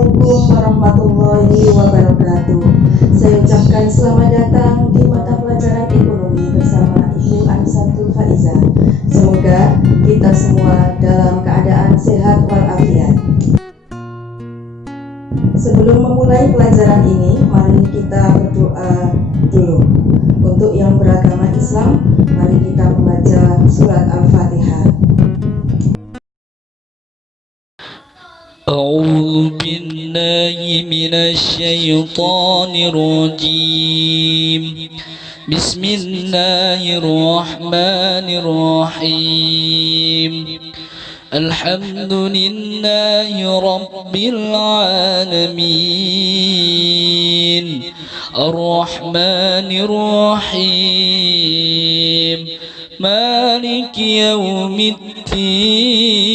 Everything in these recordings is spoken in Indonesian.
Assalamualaikum warahmatullahi wabarakatuh. Saya ucapkan selamat datang di mata pelajaran ekonomi bersama Ibu Ansatul Faiza. Semoga kita semua dalam keadaan sehat walafiat. Sebelum memulai pelajaran ini, mari kita berdoa dulu. Untuk yang beragama Islam, mari kita membaca surat Al-Fatihah. أعوذ بالله من الشيطان الرجيم بسم الله الرحمن الرحيم الحمد لله رب العالمين الرحمن الرحيم مالك يوم الدين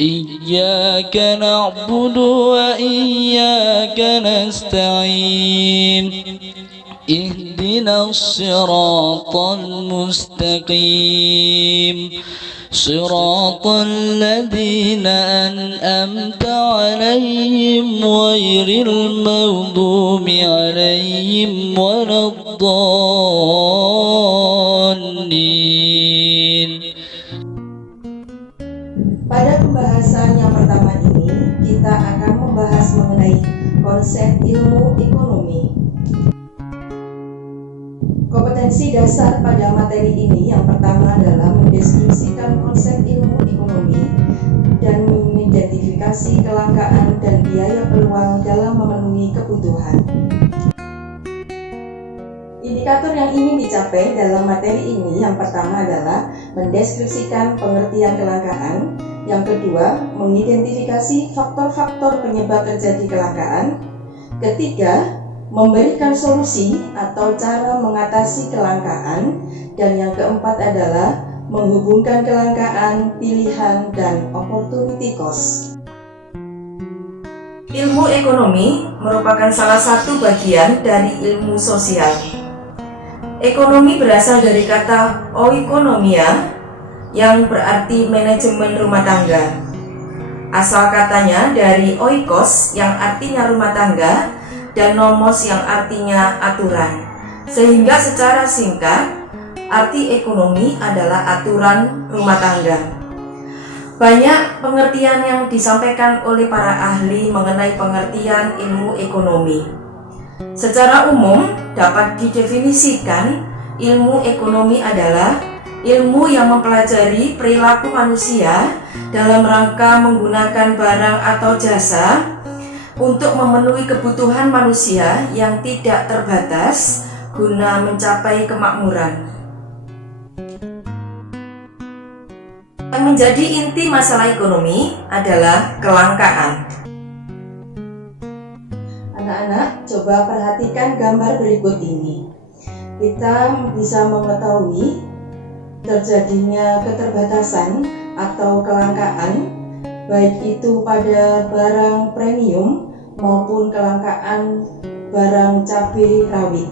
إياك نعبد وإياك نستعين اهدنا الصراط المستقيم صراط الذين أنعمت عليهم غير المغضوب عليهم ولا الضالين. Pada pembahasan yang pertama ini, kita akan membahas mengenai konsep ilmu ekonomi. Kompetensi dasar pada materi ini yang pertama adalah mendeskripsikan konsep ilmu ekonomi dan mengidentifikasi kelangkaan dan biaya peluang dalam memenuhi kebutuhan. Indikator yang ingin dicapai dalam materi ini yang pertama adalah mendeskripsikan pengertian kelangkaan. Yang kedua, mengidentifikasi faktor-faktor penyebab terjadi kelangkaan. Ketiga, memberikan solusi atau cara mengatasi kelangkaan. Dan yang keempat adalah menghubungkan kelangkaan, pilihan, dan opportunity cost. Ilmu ekonomi merupakan salah satu bagian dari ilmu sosial. Ekonomi berasal dari kata oikonomia yang berarti manajemen rumah tangga. Asal katanya dari oikos yang artinya rumah tangga dan nomos yang artinya aturan. Sehingga secara singkat, arti ekonomi adalah aturan rumah tangga. Banyak pengertian yang disampaikan oleh para ahli mengenai pengertian ilmu ekonomi. Secara umum dapat didefinisikan ilmu ekonomi adalah ilmu yang mempelajari perilaku manusia dalam rangka menggunakan barang atau jasa untuk memenuhi kebutuhan manusia yang tidak terbatas guna mencapai kemakmuran. Yang menjadi inti masalah ekonomi adalah kelangkaan. Anak-anak, coba perhatikan gambar berikut ini. Kita bisa mengetahui terjadinya keterbatasan atau kelangkaan, baik itu pada barang premium maupun kelangkaan barang cabai rawit.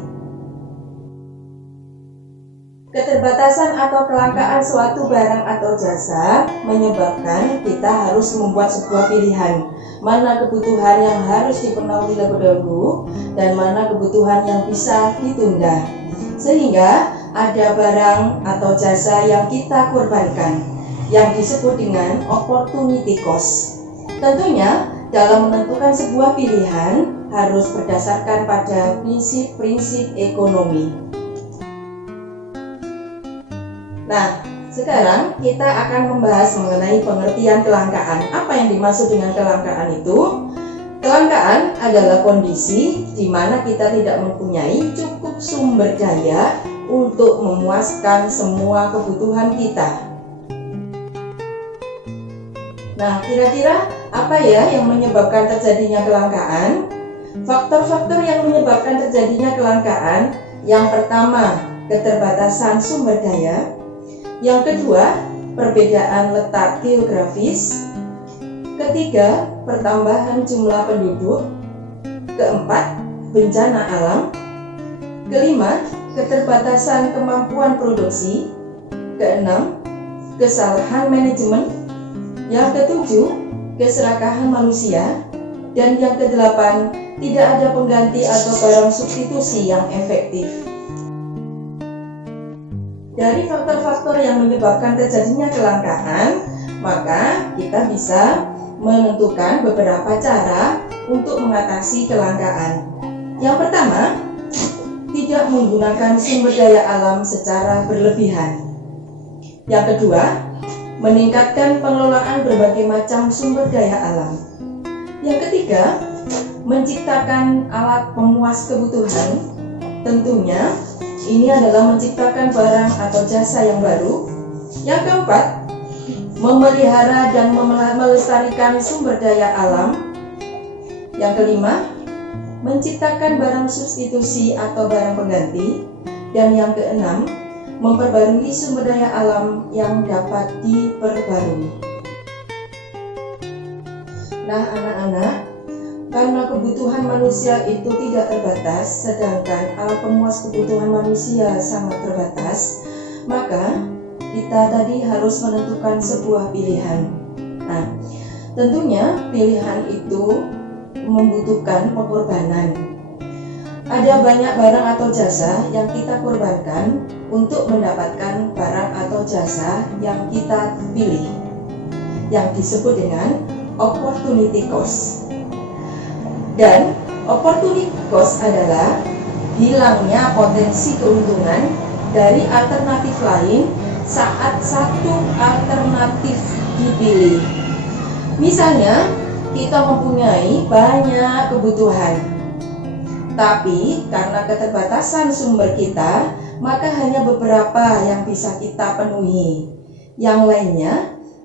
Keterbatasan atau kelangkaan suatu barang atau jasa menyebabkan kita harus membuat sebuah pilihan, mana kebutuhan yang harus dipenuhi terlebih dahulu dan mana kebutuhan yang bisa ditunda, sehingga ada barang atau jasa yang kita korbankan yang disebut dengan opportunity cost. Tentunya dalam menentukan sebuah pilihan harus berdasarkan pada prinsip-prinsip ekonomi. Nah, sekarang kita akan membahas mengenai pengertian kelangkaan. Apa yang dimaksud dengan kelangkaan itu? Kelangkaan adalah kondisi di mana kita tidak mempunyai cukup sumber daya untuk memuaskan semua kebutuhan kita. Nah, kira-kira apa ya yang menyebabkan terjadinya kelangkaan? Faktor-faktor yang menyebabkan terjadinya kelangkaan, yang pertama, keterbatasan sumber daya. Yang kedua, perbedaan letak geografis. Ketiga, pertambahan jumlah penduduk. Keempat, bencana alam. Kelima, keterbatasan kemampuan produksi. Keenam, kesalahan manajemen. Yang ketujuh, keserakahan manusia. Dan yang kedelapan, tidak ada pengganti atau barang substitusi yang efektif. Dari faktor-faktor yang menyebabkan terjadinya kelangkaan, maka kita bisa menentukan beberapa cara untuk mengatasi kelangkaan. Yang pertama, tidak menggunakan sumber daya alam secara berlebihan. Yang kedua, meningkatkan pengelolaan berbagai macam sumber daya alam. Yang ketiga, menciptakan alat pemuas kebutuhan. Tentunya, ini adalah menciptakan barang atau jasa yang baru. Yang keempat, memelihara dan melestarikan sumber daya alam. Yang kelima, menciptakan barang substitusi atau barang pengganti. Dan yang keenam, memperbarui sumber daya alam yang dapat diperbarui. Nah, anak-anak, karena kebutuhan manusia itu tidak terbatas, sedangkan alat pemuas kebutuhan manusia sangat terbatas, maka kita tadi harus menentukan sebuah pilihan. Nah, tentunya pilihan itu membutuhkan pengorbanan. Ada banyak barang atau jasa yang kita korbankan untuk mendapatkan barang atau jasa yang kita pilih, yang disebut dengan opportunity cost. Dan opportunity cost adalah hilangnya potensi keuntungan dari alternatif lain saat satu alternatif dipilih. Misalnya, kita mempunyai banyak kebutuhan, tapi karena keterbatasan sumber kita, maka hanya beberapa yang bisa kita penuhi. Yang lainnya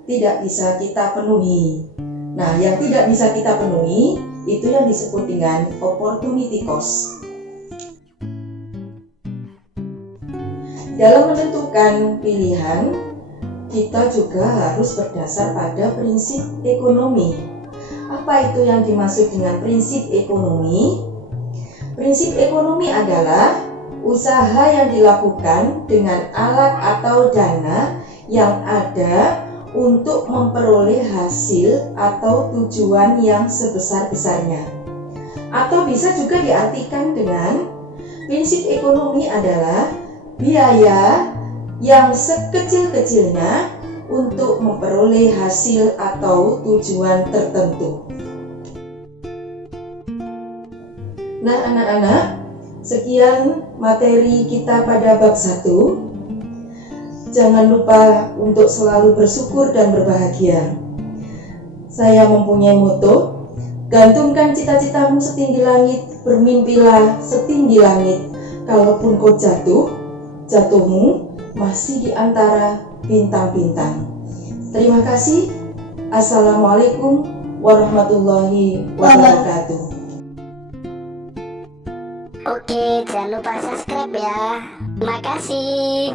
tidak bisa kita penuhi. Nah, yang tidak bisa kita penuhi, itu yang disebut dengan opportunity cost. Dalam menentukan pilihan, kita juga harus berdasar pada prinsip ekonomi. Apa itu yang dimaksud dengan prinsip ekonomi? Prinsip ekonomi adalah usaha yang dilakukan dengan alat atau dana yang ada untuk memperoleh hasil atau tujuan yang sebesar-besarnya. Atau bisa juga diartikan dengan prinsip ekonomi adalah biaya yang sekecil-kecilnya untuk memperoleh hasil atau tujuan tertentu. Nah, anak-anak, sekian materi kita pada bab 1. Jangan lupa untuk selalu bersyukur dan berbahagia. Saya mempunyai moto, gantungkan cita-citamu setinggi langit, bermimpilah setinggi langit. Kalaupun kau jatuh, jatuhmu masih di antara bintang-bintang. Terima kasih. Assalamualaikum warahmatullahi wabarakatuh. Oke, jangan lupa subscribe ya. Terima kasih.